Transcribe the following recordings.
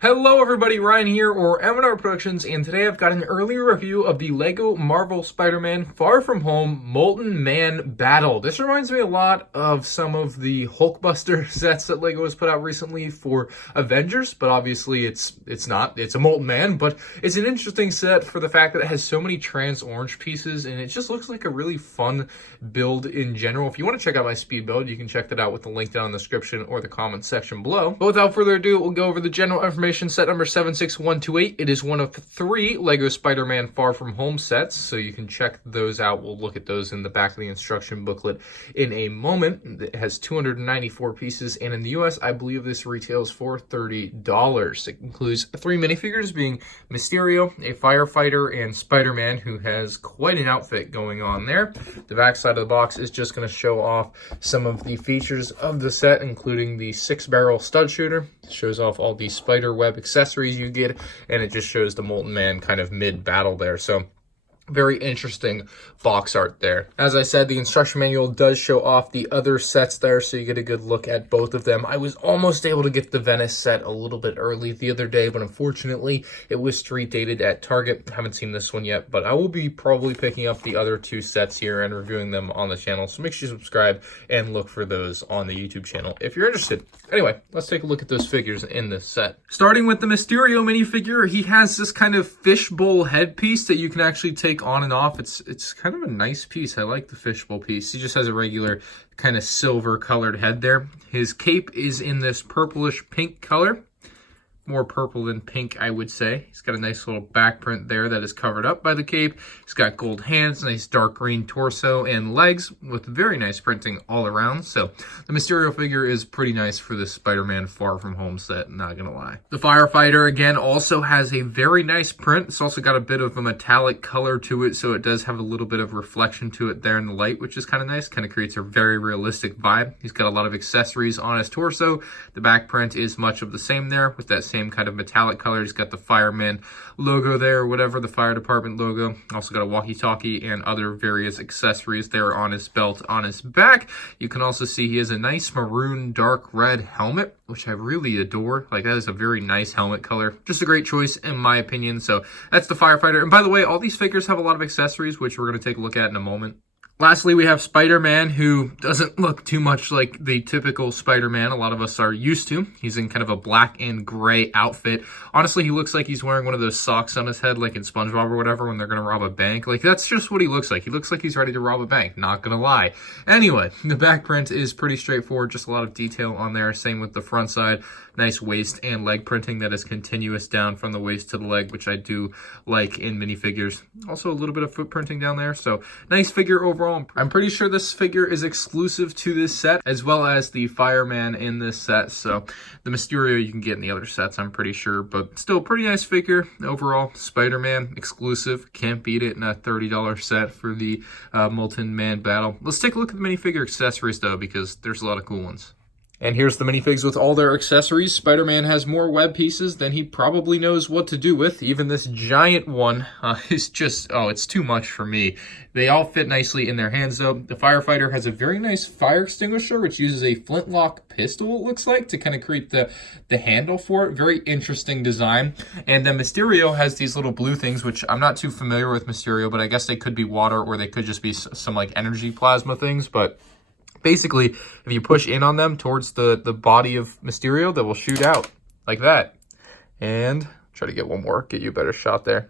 Hello everybody, Ryan here, or MandRproductions, and today I've got an early review of the LEGO Marvel Spider-Man Far From Home Molten Man Battle. This reminds me a lot of some of the Hulkbuster sets that LEGO has put out recently for Avengers, but obviously it's not. It's a Molten Man, but it's an interesting set for the fact that it has so many trans orange pieces, and it just looks like a really fun build in general. If you want to check out my speed build, you can check that out with the link down in the description or the comments section below. But without further ado, we'll go over the general information. Set number 76128. It is one of 3 LEGO Spider-Man Far From Home sets, so you can check those out. We'll look at those in the back of the instruction booklet in a moment. It has 294 pieces, and in the US, I believe this retails for $30. It includes 3 minifigures, being Mysterio, a firefighter, and Spider-Man, who has quite an outfit going on there. The back side of the box is just going to show off some of the features of the set, including the 6-barrel stud shooter. It shows off all the spider web accessories you get, and it just shows the Molten Man kind of mid-battle there. So very interesting box art there. As I said, the instruction manual does show off the other sets there, so you get a good look at both of them. I was almost able to get the Venice set a little bit early the other day, but unfortunately, it was street dated at Target. I haven't seen this one yet, but I will be probably picking up the other 2 sets here and reviewing them on the channel, so make sure you subscribe and look for those on the YouTube channel if you're interested. Anyway, let's take a look at those figures in this set. Starting with the Mysterio minifigure, he has this kind of fishbowl headpiece that you can actually take on and off. It's kind of a nice piece. I like the fishbowl piece. He just has a regular kind of silver colored head there. His cape is in this purplish pink color. More purple than pink, I would say. He's got a nice little back print there that is covered up by the cape. He's got gold hands, nice dark green torso and legs with very nice printing all around. So the Mysterio figure is pretty nice for this Spider-Man Far From Home set, not gonna lie. The firefighter, again, also has a very nice print. It's also got a bit of a metallic color to it, so it does have a little bit of reflection to it there in the light, which is kind of nice. Kind of creates a very realistic vibe. He's got a lot of accessories on his torso. The back print is much of the same there with that same kind of metallic color. He's got the Fireman logo there, or whatever, the fire department logo. Also got a walkie-talkie and other various accessories there on his belt on his back. You can also see he has a nice maroon dark red helmet, which I really adore. Like, that is a very nice helmet color. Just a great choice in my opinion. So that's the firefighter. And by the way, all these figures have a lot of accessories, which we're going to take a look at in a moment. Lastly, we have Spider-Man, who doesn't look too much like the typical Spider-Man a lot of us are used to. He's in kind of a black and gray outfit. Honestly, he looks like he's wearing one of those socks on his head, like in SpongeBob or whatever, when they're going to rob a bank. Like, that's just what he looks like. He looks like he's ready to rob a bank, not going to lie. Anyway, the back print is pretty straightforward, just a lot of detail on there. Same with the front side. Nice waist and leg printing that is continuous down from the waist to the leg, which I do like in minifigures. Also a little bit of foot printing down there, so nice figure overall. I'm pretty sure this figure is exclusive to this set, as well as the Fireman in this set. So the Mysterio you can get in the other sets, I'm pretty sure, but still pretty nice figure overall. Spider-Man exclusive, can't beat it in a $30 set for the Molten Man Battle. Let's take a look at the minifigure accessories though, because there's a lot of cool ones. And here's the minifigs with all their accessories. Spider-Man has more web pieces than he probably knows what to do with. Even this giant one is just, oh, it's too much for me. They all fit nicely in their hands, though. The firefighter has a very nice fire extinguisher, which uses a flintlock pistol, it looks like, to kind of create the handle for it. Very interesting design. And then Mysterio has these little blue things, which I'm not too familiar with Mysterio, but I guess they could be water or they could just be some like energy plasma things, but basically, if you push in on them towards the body of Mysterio, they will shoot out like that. And try to get one more, get you a better shot there.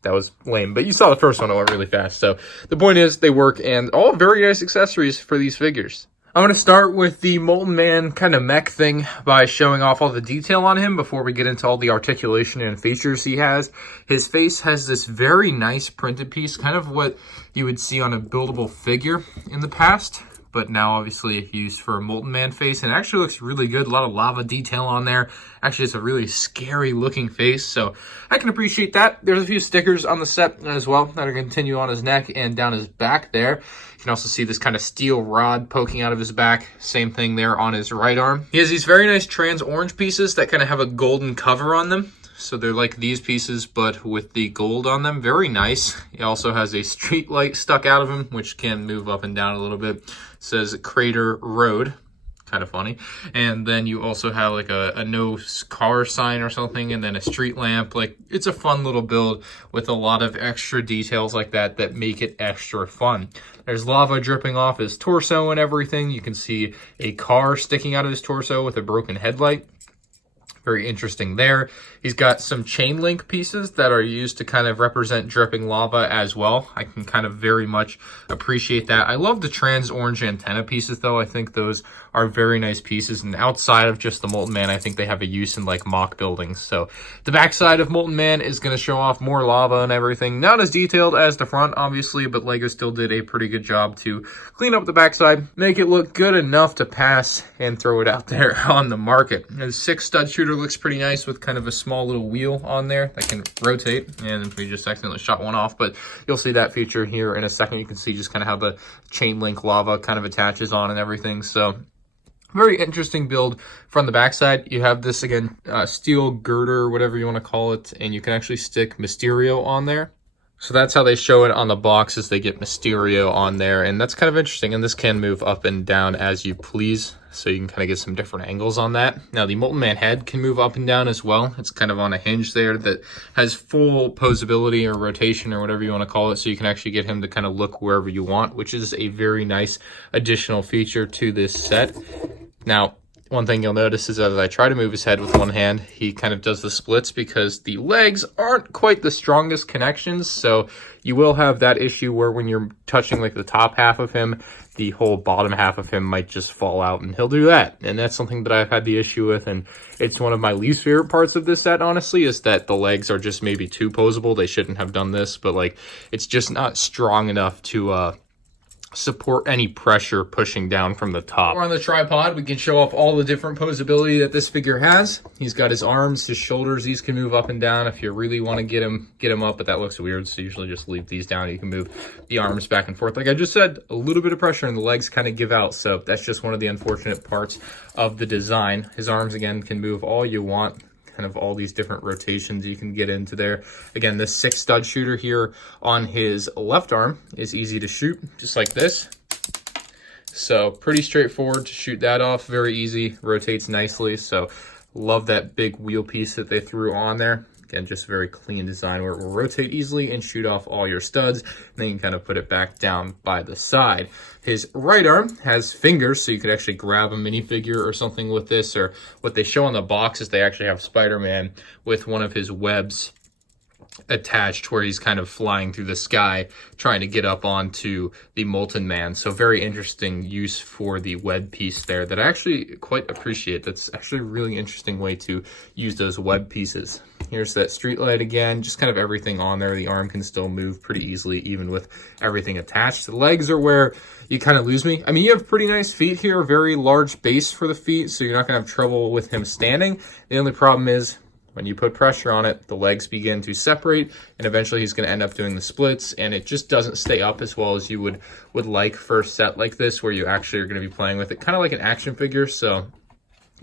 That was lame, but you saw the first one, it went really fast. So the point is, they work, and all very nice accessories for these figures. I'm going to start with the Molten Man kind of mech thing by showing off all the detail on him before we get into all the articulation and features he has. His face has this very nice printed piece, kind of what you would see on a buildable figure in the past, but now obviously used for a Molten Man face, and it actually looks really good. A lot of lava detail on there. Actually, it's a really scary looking face, so I can appreciate that. There's a few stickers on the set as well that are going to continue on his neck and down his back there. You can also see this kind of steel rod poking out of his back. Same thing there on his right arm. He has these very nice trans orange pieces that kind of have a golden cover on them. So they're like these pieces, but with the gold on them. Very nice. He also has a street light stuck out of him, which can move up and down a little bit. It says Crater Road. kind of funny. And then you also have like a no car sign or something, and then a street lamp. Like, it's a fun little build with a lot of extra details like that that make it extra fun. There's lava dripping off his torso and everything. You can see a car sticking out of his torso with a broken headlight. Very interesting there. He's got some chain link pieces that are used to kind of represent dripping lava as well. I can kind of very much appreciate that. I love the trans orange antenna pieces though. I think those are very nice pieces, and outside of just the Molten Man, I think they have a use in like mock buildings. So the backside of Molten Man is going to show off more lava and everything. Not as detailed as the front, obviously, but LEGO still did a pretty good job to clean up the backside, make it look good enough to pass and throw it out there on the market. The 6 stud shooter looks pretty nice with kind of a small little wheel on there that can rotate, and we just accidentally shot one off, but you'll see that feature here in a second. You can see just kind of how the chain link lava kind of attaches on and everything. So very interesting build from the backside. You have this, again, steel girder, whatever you want to call it, and you can actually stick Mysterio on there. So that's how they show it on the box, is they get Mysterio on there, and that's kind of interesting. And this can move up and down as you please, so you can kind of get some different angles on that. Now, the Molten Man head can move up and down as well. It's kind of on a hinge there that has full posability or rotation or whatever you want to call it, so you can actually get him to kind of look wherever you want, which is a very nice additional feature to this set. Now, one thing you'll notice is that as I try to move his head with one hand, he kind of does the splits because the legs aren't quite the strongest connections. So you will have that issue where when you're touching like the top half of him, the whole bottom half of him might just fall out, and he'll do that. And that's something that I've had the issue with, and it's one of my least favorite parts of this set, honestly, is that the legs are just maybe too posable. They shouldn't have done this, but like, it's just not strong enough to support any pressure pushing down from the top. We're on the tripod. We can show off all the different posability that this figure has. He's got his arms, his shoulders. These can move up and down if you really want to get him up, but that looks weird, so usually just leave these down. You can move the arms back and forth. Like I just said, a little bit of pressure and the legs kind of give out, so that's just one of the unfortunate parts of the design. His arms, again, can move all you want. Kind of all these different rotations you can get into there. Again, this 6 stud shooter here on his left arm is easy to shoot, just like this. So pretty straightforward to shoot that off, very easy, rotates nicely. So love that big wheel piece that they threw on there. Again, just very clean design where it will rotate easily and shoot off all your studs. And then you can kind of put it back down by the side. His right arm has fingers, so you could actually grab a minifigure or something with this. Or what they show on the box is they actually have Spider-Man with one of his webs attached where he's kind of flying through the sky trying to get up onto the Molten Man. So very interesting use for the web piece there that I actually quite appreciate. That's actually a really interesting way to use those web pieces. Here's that street light again, just kind of everything on there. The arm can still move pretty easily even with everything attached. The legs are where you kind of lose me. I mean, you have pretty nice feet here, very large base for the feet, so you're not gonna have trouble with him standing. The only problem is when you put pressure on it, the legs begin to separate, and eventually he's going to end up doing the splits, and it just doesn't stay up as well as you would like for a set like this, where you actually are going to be playing with it, kind of like an action figure. So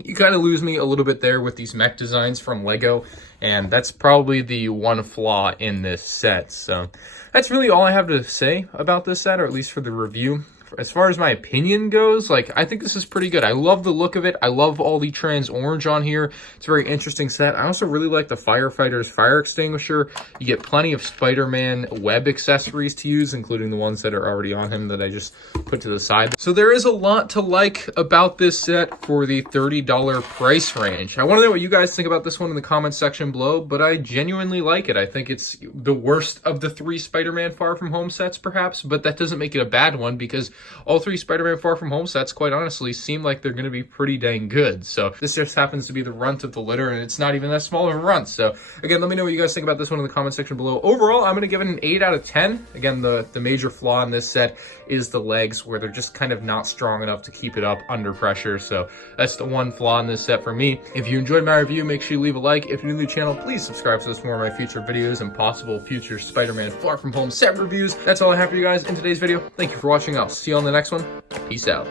you kind of lose me a little bit there with these mech designs from LEGO, and that's probably the one flaw in this set. So that's really all I have to say about this set, or at least for the review. As far as my opinion goes, like, I think this is pretty good. I love the look of it. I love all the trans orange on here. It's a very interesting set. I also really like the firefighter's fire extinguisher. You get plenty of Spider-Man web accessories to use, including the ones that are already on him that I just put to the side. So there is a lot to like about this set for the $30 price range. I want to know what you guys think about this one in the comments section below, but I genuinely like it. I think it's the worst of the 3 Spider-Man Far From Home sets, perhaps, but that doesn't make it a bad one, because all 3 Spider-Man Far From Home sets, quite honestly, seem like they're going to be pretty dang good. So this just happens to be the runt of the litter, and it's not even that small of a runt. So again, let me know what you guys think about this one in the comment section below. Overall, I'm going to give it an 8 out of 10. Again, the major flaw in this set is the legs, where they're just kind of not strong enough to keep it up under pressure. So that's the one flaw in this set for me. If you enjoyed my review, make sure you leave a like. If you're new to the channel, please subscribe so there's more of my future videos and possible future Spider-Man Far From Home set reviews. That's all I have for you guys in today's video. Thank you for watching. I'll see you on the next one. Peace out.